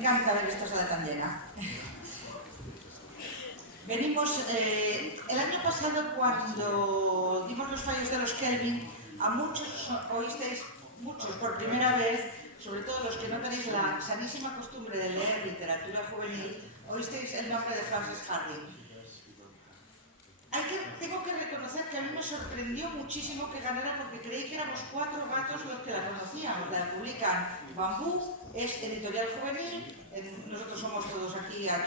encanta ver esta sala tan llena. Venimos, el año pasado cuando dimos los fallos de los Kelvin, a muchos oísteis, muchos por primera vez, sobre todo los que no tenéis la sanísima costumbre de leer literatura juvenil, oísteis el nombre de Frances Harding. Tengo que reconocer que a mí me sorprendió muchísimo que ganara porque creí que éramos 4 gatos los que la conocíamos. La publican Bambú, es editorial juvenil, nosotros somos todos aquí, a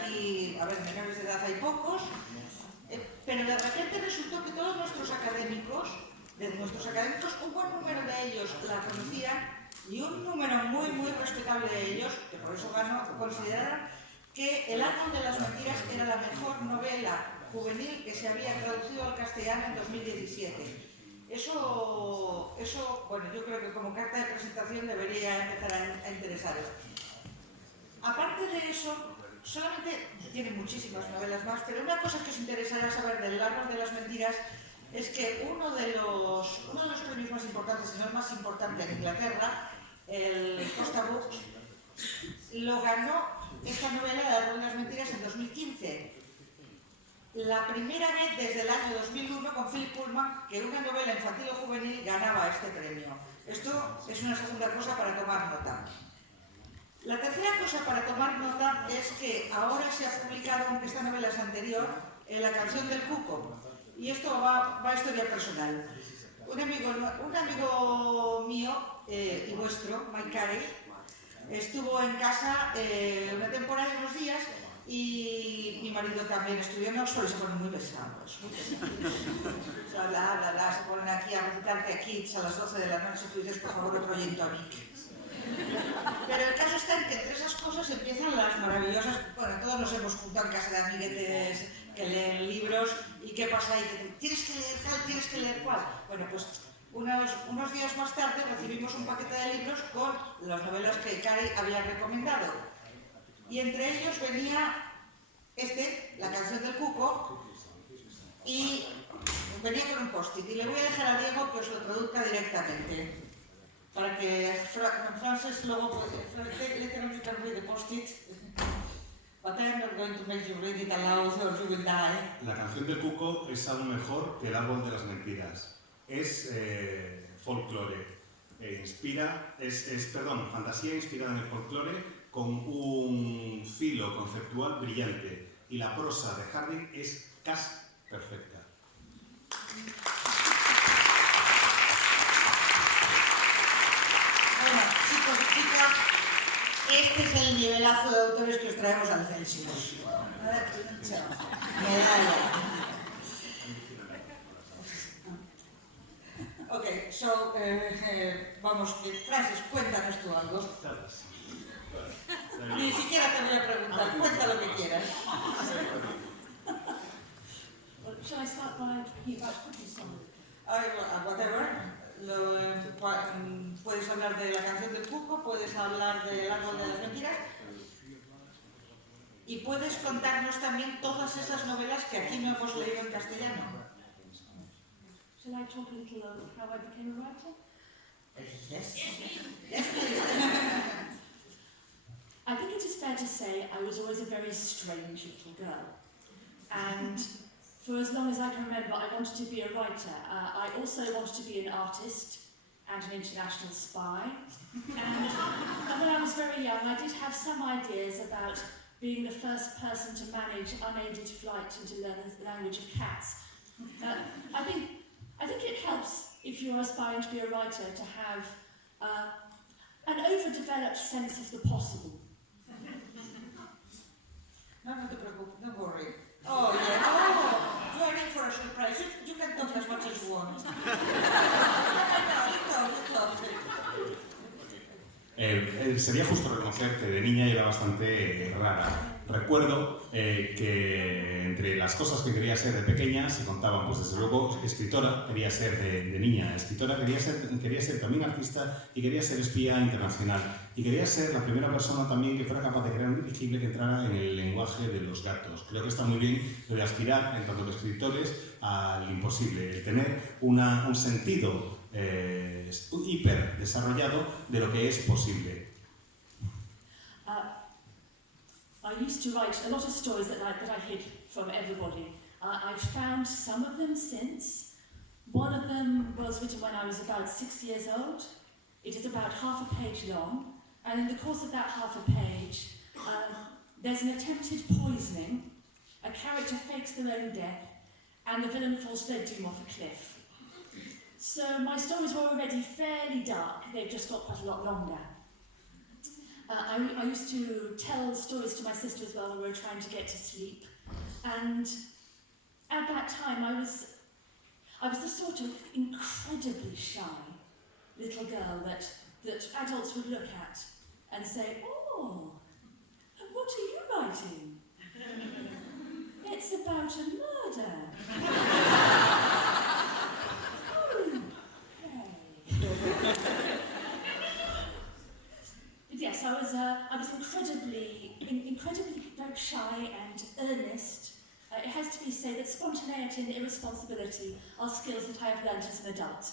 ver, menores de edad hay pocos, pero de repente resultó que todos nuestros académicos, un buen número de ellos la conocían y un número muy, muy respetable de ellos, que por eso ganó, consideraron que El árbol de las mentiras era la mejor novela juvenil que se había traducido al castellano en 2017. Eso, bueno, yo creo que como carta de presentación debería empezar a interesaros. Aparte de eso, solamente tiene muchísimas novelas más, pero una cosa que os interesará saber del árbol de las mentiras es que uno de los premios más importantes, si no el más importante en Inglaterra, el Costa Books, lo ganó esta novela, El árbol de las mentiras, en 2015. La primera vez desde el año 2001 con Philip Pullman que una novela infantil o juvenil ganaba este premio. Esto es una segunda cosa para tomar nota. La tercera cosa para tomar nota es que ahora se ha publicado, aunque esta novela es anterior, La canción del cuco. Y esto va a historia personal. Un amigo mío y vuestro, Mike Carey, estuvo en casa una temporada y unos días. Y mi marido también estudió en Oxford y se ponen muy pesados, muy pesados. O sea, se ponen aquí a recitarte a Kids a las 12 de la noche y tú dices, por favor, otro gin tonic. Pero el caso está en que entre esas cosas empiezan las maravillosas... Bueno, todos nos hemos juntado en casa de amiguetes que leen libros y qué pasa ahí, que tienes que leer tal, tienes que leer cual. Bueno, pues unos días más tarde recibimos un paquete de libros con las novelas que Carey había recomendado. Y entre ellos venía La canción del cuco, y venía con un post-it. Y le voy a dejar a Diego que os lo traduzca directamente, para que Frances luego literalmente can read the post-it. But I'm not going to make you read it aloud or you will die. La canción del cuco es aún mejor que El árbol de las mentiras. Es folclore. Fantasía inspirada en el folclore, con un filo conceptual brillante, y la prosa de Harding es casi perfecta. Bueno, chicos, chicas, este es el nivelazo de autores que os traemos al Celsius. Medalla. Ok, vamos, Frances, cuéntanos tú algo. Ni siquiera te voy a preguntar, cuenta lo que quieras. Shall I start by talking about cookies? Whatever. Puedes hablar de La canción del cuco, puedes hablar del árbol de las mentiras y puedes contarnos también todas esas novelas que aquí no hemos leído en castellano. Shall I talk a little about how I became a writer? Yes. Yes, please. I think it is fair to say I was always a very strange little girl. And for as long as I can remember, I wanted to be a writer. I also wanted to be an artist and an international spy. And when I was very young, I did have some ideas about being the first person to manage unaided flight and to learn the language of cats. I think it helps, if you're aspiring to be a writer, to have an overdeveloped sense of the possible. No te preocupes, don't worry. Oh, yeah. Oh, you're in for a surprise. You can talk as much as you want. Sería justo reconocer que de niña era bastante rara. Recuerdo que entre las cosas que quería ser de pequeña se contaban, pues desde luego, escritora, quería ser de niña, escritora, quería ser también artista y quería ser espía internacional. Y quería ser la primera persona también que fuera capaz de crear un dirigible que entrara en el lenguaje de los gatos. Creo que está muy bien lo de aspirar, en tanto que escritores, al imposible, el tener un sentido hiper desarrollado de lo que es posible. I used to write a lot of stories that I hid from everybody. I've found some of them since. One of them was written when I was about 6 years old. It is about half a page long, and in the course of that half a page, there's an attempted poisoning, a character fakes their own death, and the villain falls to their doom off a cliff. So my stories were already fairly dark, they've just got quite a lot longer. I used to tell stories to my sister as well when we were trying to get to sleep, and at that time I was the sort of incredibly shy little girl that adults would look at and say, "Oh, what are you writing?" "It's about a murder." Okay. Yes, I was incredibly very shy and earnest. It has to be said that spontaneity and irresponsibility are skills that I have learned as an adult.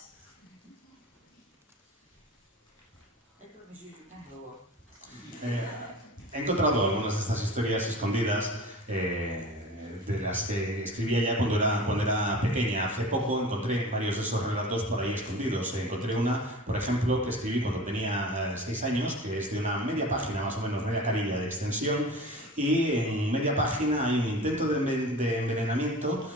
He encontrado algunas de estas historias escondidas de las que escribía ya cuando era pequeña. Hace poco encontré varios de esos relatos por ahí escondidos. Encontré una, por ejemplo, que escribí cuando tenía 6 años, que es de una media página, más o menos, media carilla de extensión, y en media página hay un intento de envenenamiento,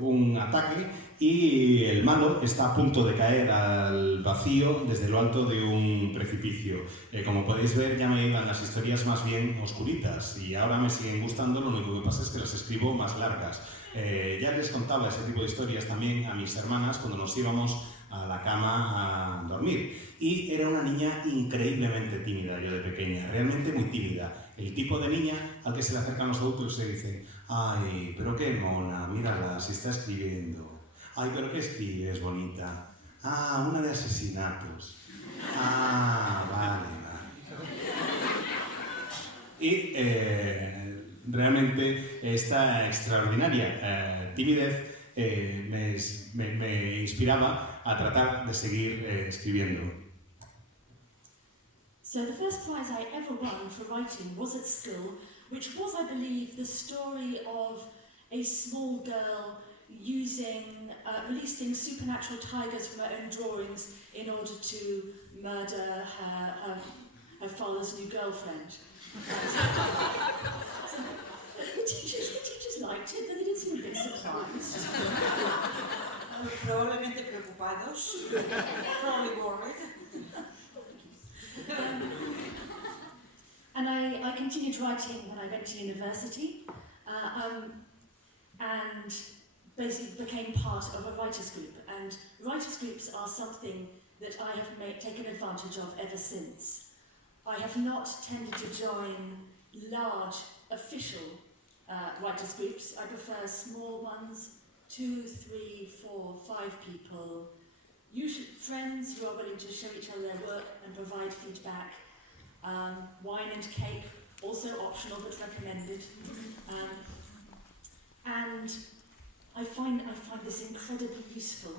un ataque, y el malo está a punto de caer al vacío desde lo alto de un precipicio. Como podéis ver, ya me iban las historias más bien oscuritas y ahora me siguen gustando, lo único que pasa es que las escribo más largas. Ya les contaba ese tipo de historias también a mis hermanas cuando nos íbamos a la cama a dormir. Y era una niña increíblemente tímida, yo de pequeña, realmente muy tímida. El tipo de niña al que se le acercan los adultos y se dicen: "Ay, pero qué mona, mírala, si está escribiendo. Ay, pero qué escribes, bonita. Ah, una de asesinatos. Ah, vale. Y realmente esta extraordinaria timidez me inspiraba a tratar de seguir escribiendo. So the first prize I ever won for writing was at school, which was, I believe, the story of a small girl releasing supernatural tigers from her own drawings in order to murder her father's new girlfriend. So, the teachers liked it, but they didn't seem a bit surprised. Probablemente preocupados. Probably worried. And I continued writing when I went to university, and basically became part of a writers' group. And writers' groups are something that I have taken advantage of ever since. I have not tended to join large official writers' groups. I prefer small ones, 2, 3, 4, 5 people, usually friends who are willing to show each other their work and provide feedback. Wine and cake, also optional but recommended. And I find this incredibly useful,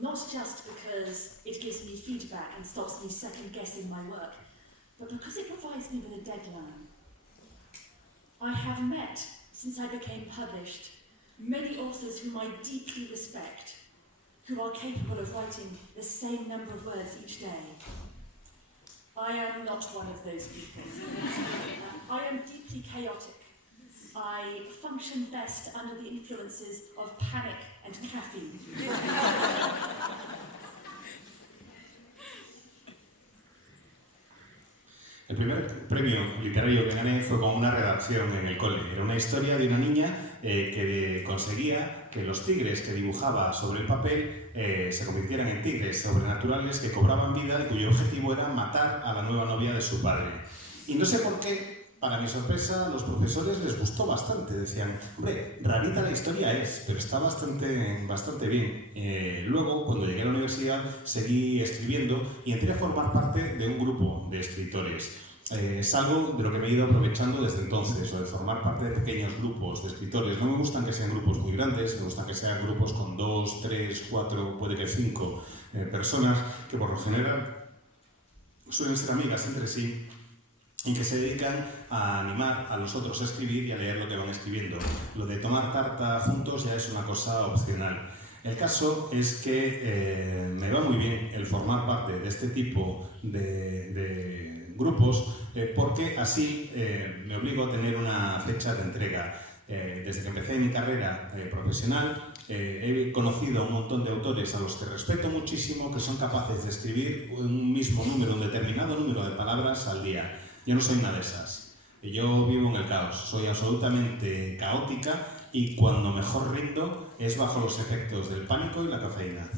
not just because it gives me feedback and stops me second-guessing my work, but because it provides me with a deadline. I have met, since I became published, many authors whom I deeply respect, who are capable of writing the same number of words each day. I am not one of those people. I am deeply chaotic. I function best under the influences of panic and caffeine. El primer premio literario que gané fue con una redacción en el cole. Era una historia de una niña que conseguía que los tigres que dibujaba sobre el papel se convirtieran en tigres sobrenaturales que cobraban vida y cuyo objetivo era matar a la nueva novia de su padre. Y no sé por qué, para mi sorpresa, los profesores les gustó bastante. Decían: hombre, rarita la historia es, pero está bastante bien. Luego, cuando llegué a la universidad, seguí escribiendo y entré a formar parte de un grupo de escritores. Es algo de lo que me he ido aprovechando desde entonces, o de formar parte de pequeños grupos de escritores. No me gustan que sean grupos muy grandes, me gustan que sean grupos con 2, 3, 4, puede que 5 personas, que por lo general suelen ser amigas entre sí y que se dedican a animar a los otros a escribir y a leer lo que van escribiendo. Lo de tomar tarta juntos ya es una cosa opcional. El caso es que me va muy bien el formar parte de este tipo de grupos porque así me obligo a tener una fecha de entrega. Desde que empecé mi carrera profesional he conocido a un montón de autores a los que respeto muchísimo, que son capaces de escribir un mismo número, un determinado número de palabras al día. Yo no soy una de esas. Yo vivo en el caos, soy absolutamente caótica y cuando mejor rindo es bajo los efectos del pánico y la cafeína.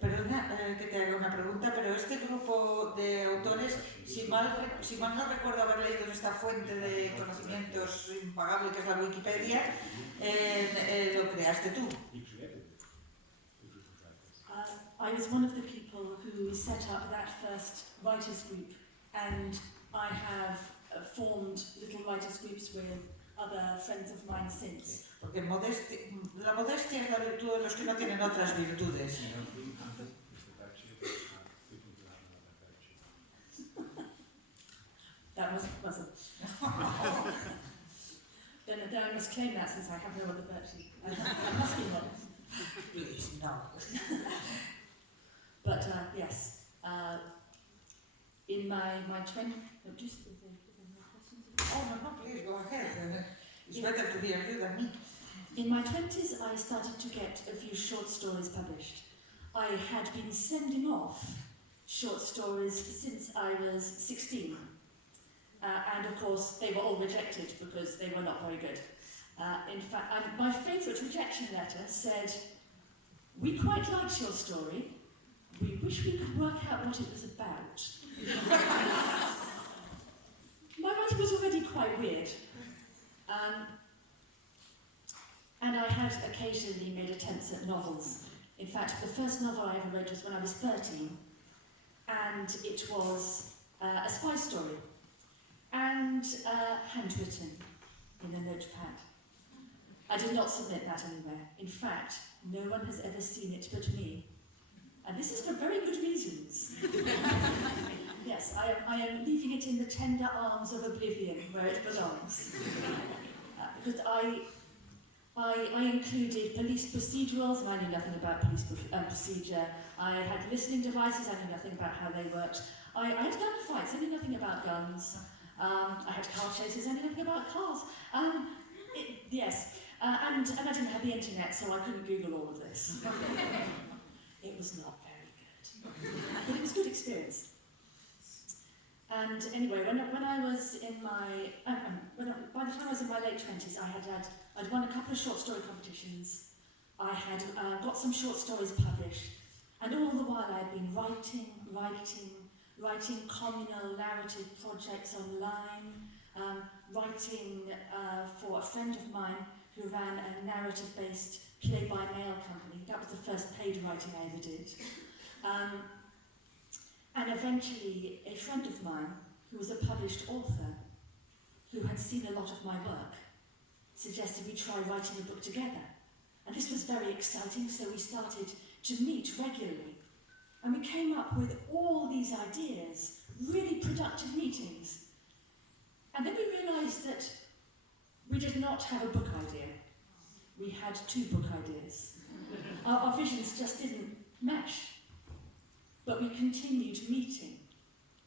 Perdona que te haga una pregunta, pero este grupo de autores, si mal no recuerdo haber leído en esta fuente de conocimientos impagable que es la Wikipedia, lo creaste tú. I was one of the people who set up that first writers group, and I have formed little writers groups with other friends of mine since. Porque la modestia es la virtud de los que no tienen otras virtudes. That wasn't. Then I must claim that since I have no other virtue. I must be modest. Please, no. But yes, in my 20s, is there more questions? Oh, no, please, go ahead. It's better to hear you than me. In my 20s, I started to get a few short stories published. I had been sending off short stories since I was 16. And of course, they were all rejected because they were not very good. In fact, my favourite rejection letter said, "We quite liked your story. We wish we could work out what it was about." My writing was already quite weird. And I had occasionally made attempts at novels. In fact, the first novel I ever read was when I was 13, and it was a spy story, and handwritten in a notepad. I did not submit that anywhere. In fact, no one has ever seen it but me. And this is for very good reasons. Yes, I am leaving it in the tender arms of oblivion, where it belongs. Because I included police procedurals, and I knew nothing about police procedure. I had listening devices, I knew nothing about how they worked. I had gunfights, I knew nothing about guns. I had car chases, I knew nothing about cars. Yes, and I didn't have the internet, so I couldn't Google all of this. It was not very good, but it was a good experience. And anyway, when I was in my, by the time I was in my late 20s, I'd won a couple of short story competitions. I had got some short stories published, and all the while I had been writing communal narrative projects online, writing for a friend of mine who ran a narrative-based play-by-mail company. That was the first paid writing I ever did. And eventually, a friend of mine, who was a published author, who had seen a lot of my work, suggested we try writing a book together. And this was very exciting, so we started to meet regularly. And we came up with all these ideas, really productive meetings. And then we realised that we did not have a book idea. We had two book ideas. Our visions just didn't mesh. But we continued meeting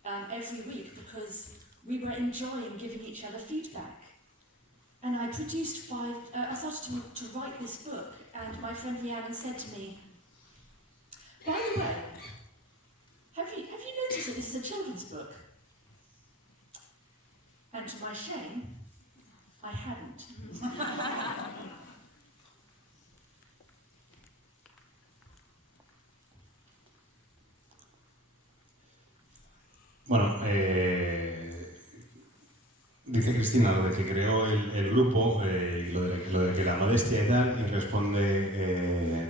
every week because we were enjoying giving each other feedback. And I produced I started to write this book, and my friend Rhiannon said to me, "By the way, have you noticed that this is a children's book?" And to my shame, I hadn't. Bueno, dice Cristina lo de que creó el grupo y lo de que la modestia y tal, y responde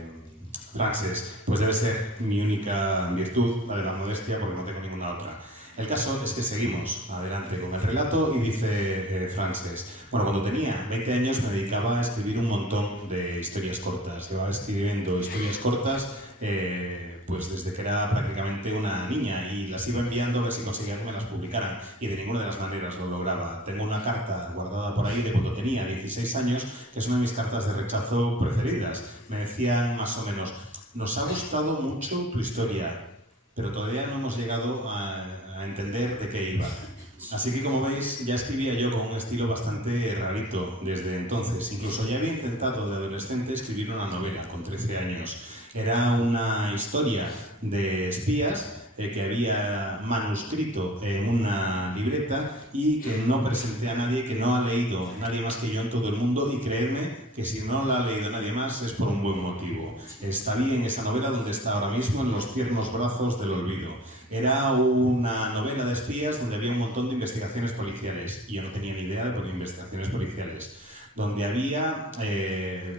Frances, pues debe ser mi única virtud, la de la modestia, porque no tengo ninguna otra. El caso es que seguimos adelante con el relato y dice Frances: bueno, cuando tenía 20 años me dedicaba a escribir un montón de historias cortas. Llevaba escribiendo historias cortas pues desde que era prácticamente una niña, y las iba enviando a ver si conseguía que me las publicaran, y de ninguna de las maneras lo lograba. Tengo una carta guardada por ahí de cuando tenía 16 años, que es una de mis cartas de rechazo preferidas. Me decían más o menos: nos ha gustado mucho tu historia, pero todavía no hemos llegado a entender de qué iba. Así que, como veis, ya escribía yo con un estilo bastante rarito desde entonces. Incluso ya había intentado de adolescente escribir una novela con 13 años. Era una historia de espías que había manuscrito en una libreta y que no presenté a nadie, que no ha leído nadie más que yo en todo el mundo, y creedme que si no la ha leído nadie más es por un buen motivo. Está bien esa novela donde está ahora mismo, en los tiernos brazos del olvido. Era una novela de espías donde había un montón de investigaciones policiales, y yo no tenía ni idea de investigaciones policiales. Donde había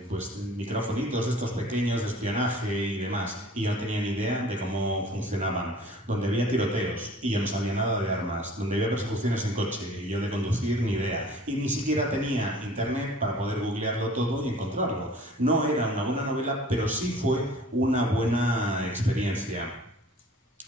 pues microfonitos estos pequeños de espionaje y demás, y yo no tenía ni idea de cómo funcionaban. Donde había tiroteos y yo no sabía nada de armas. Donde había persecuciones en coche y yo de conducir ni idea. Y ni siquiera tenía internet para poder googlearlo todo y encontrarlo. No era una buena novela, pero sí fue una buena experiencia.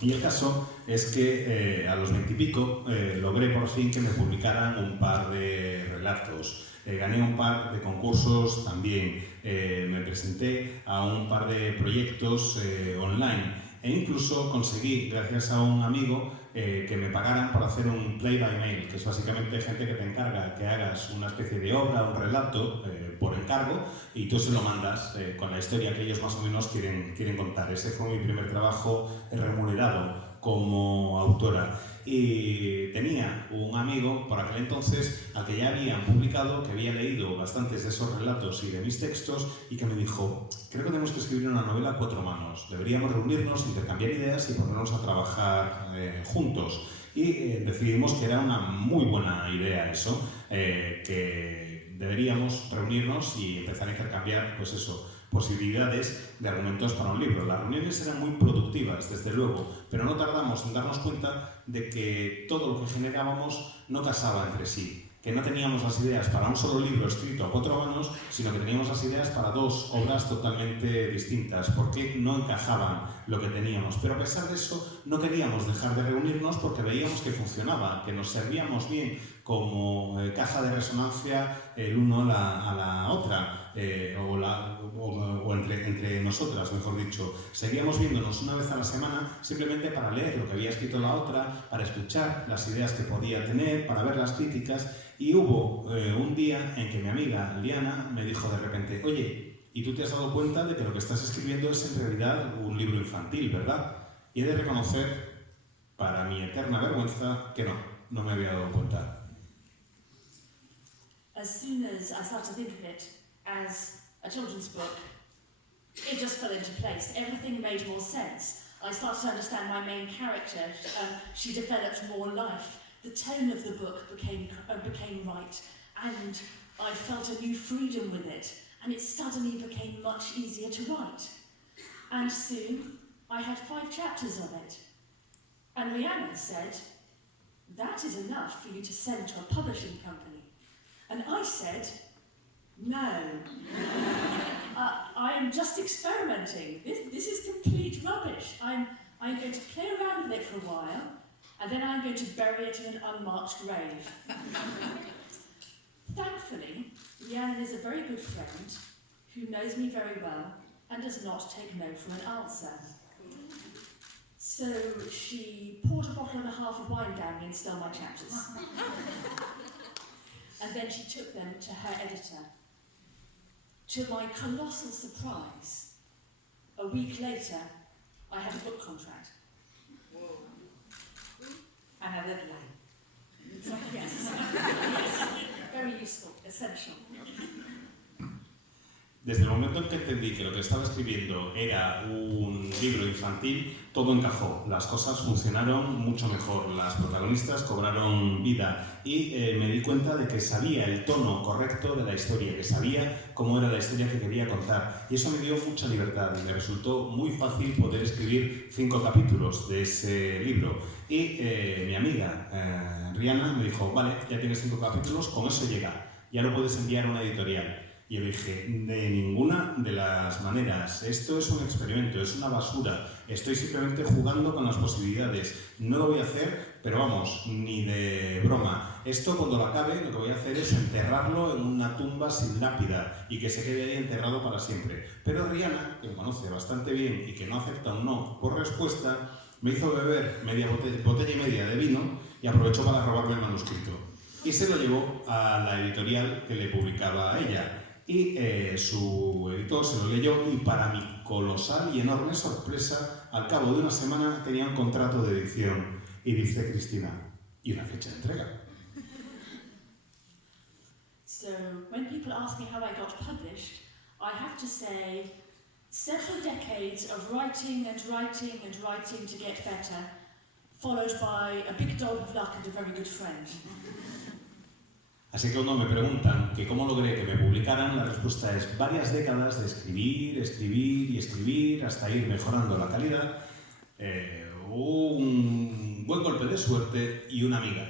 Y el caso es que a los 20 y pico logré por fin que me publicaran un par de relatos. Gané un par de concursos también, me presenté a un par de proyectos online, e incluso conseguí, gracias a un amigo, que me pagaran por hacer un play by mail, que es básicamente gente que te encarga que hagas una especie de obra, un relato por encargo, y tú se lo mandas con la historia que ellos más o menos quieren contar. Ese fue mi primer trabajo remunerado como autora. Y tenía un amigo por aquel entonces al que ya habían publicado, que había leído bastantes de esos relatos y de mis textos, y que me dijo: creo que tenemos que escribir una novela a 4 manos, deberíamos reunirnos, intercambiar ideas y ponernos a trabajar juntos. Y decidimos que era una muy buena idea eso, que deberíamos reunirnos y empezar a intercambiar, pues eso, posibilidades de argumentos para un libro. Las reuniones eran muy productivas, desde luego, pero no tardamos en darnos cuenta de que todo lo que generábamos no casaba entre sí, que no teníamos las ideas para un solo libro escrito a 4 manos, sino que teníamos las ideas para 2 obras totalmente distintas, porque no encajaban lo que teníamos. Pero a pesar de eso, no queríamos dejar de reunirnos porque veíamos que funcionaba, que nos servíamos bien como caja de resonancia el uno a la otra, o entre nosotras, mejor dicho. Seguíamos viéndonos una vez a la semana simplemente para leer lo que había escrito la otra, para escuchar las ideas que podía tener, para ver las críticas. Y hubo un día en que mi amiga Liana me dijo de repente: oye, ¿y tú te has dado cuenta de que lo que estás escribiendo es en realidad un libro infantil, verdad? Y he de reconocer, para mi eterna vergüenza, que no me había dado cuenta. As soon as I started to think of it as a children's book, it just fell into place. Everything made more sense. I started to understand my main character. She developed more life. The tone of the book became right, and I felt a new freedom with it, and it suddenly became much easier to write. And soon, I had 5 chapters of it. And Rhiannon said, that is enough for you to send to a publishing company. And I said, no. I am just experimenting. This is complete rubbish. I'm going to play around with it for a while, and then I'm going to bury it in an unmarked grave. Thankfully, Rhiannon is a very good friend who knows me very well and does not take no for an answer. So she poured a bottle and a half of wine down me and stole my chapters. And then she took them to her editor. To my colossal surprise, a week later, I had a book contract. Whoa. And a deadline. Yes. Yes. Very useful, essential. Desde el momento en que entendí que lo que estaba escribiendo era un libro infantil, todo encajó, las cosas funcionaron mucho mejor, las protagonistas cobraron vida y me di cuenta de que sabía el tono correcto de la historia, que sabía cómo era la historia que quería contar, y eso me dio mucha libertad y me resultó muy fácil poder escribir 5 capítulos de ese libro. Y mi amiga Rihanna me dijo, vale, ya tienes 5 capítulos, con eso llega, ya lo puedes enviar a una editorial. Y yo dije, de ninguna de las maneras, esto es un experimento, es una basura, estoy simplemente jugando con las posibilidades, no lo voy a hacer, pero vamos, ni de broma. Esto cuando lo acabe, lo que voy a hacer es enterrarlo en una tumba sin lápida y que se quede ahí enterrado para siempre. Pero Rihanna, que me conoce bastante bien y que no acepta un no por respuesta, me hizo beber botella y media de vino y aprovechó para robarme el manuscrito. Y se lo llevó a la editorial que le publicaba a ella. Y su editor se lo leyó y para mi colosal y enorme sorpresa, al cabo de una semana tenía un contrato de edición. Y dice Cristina, ¿y una fecha de entrega? So, when people ask me how I got published, I have to say several decades of writing and writing and writing to get better, followed by a big dose of luck and a very good friend. Así que cuando me preguntan que cómo logré que me publicaran, la respuesta es varias décadas de escribir, escribir y escribir hasta ir mejorando la calidad, un buen golpe de suerte y una amiga.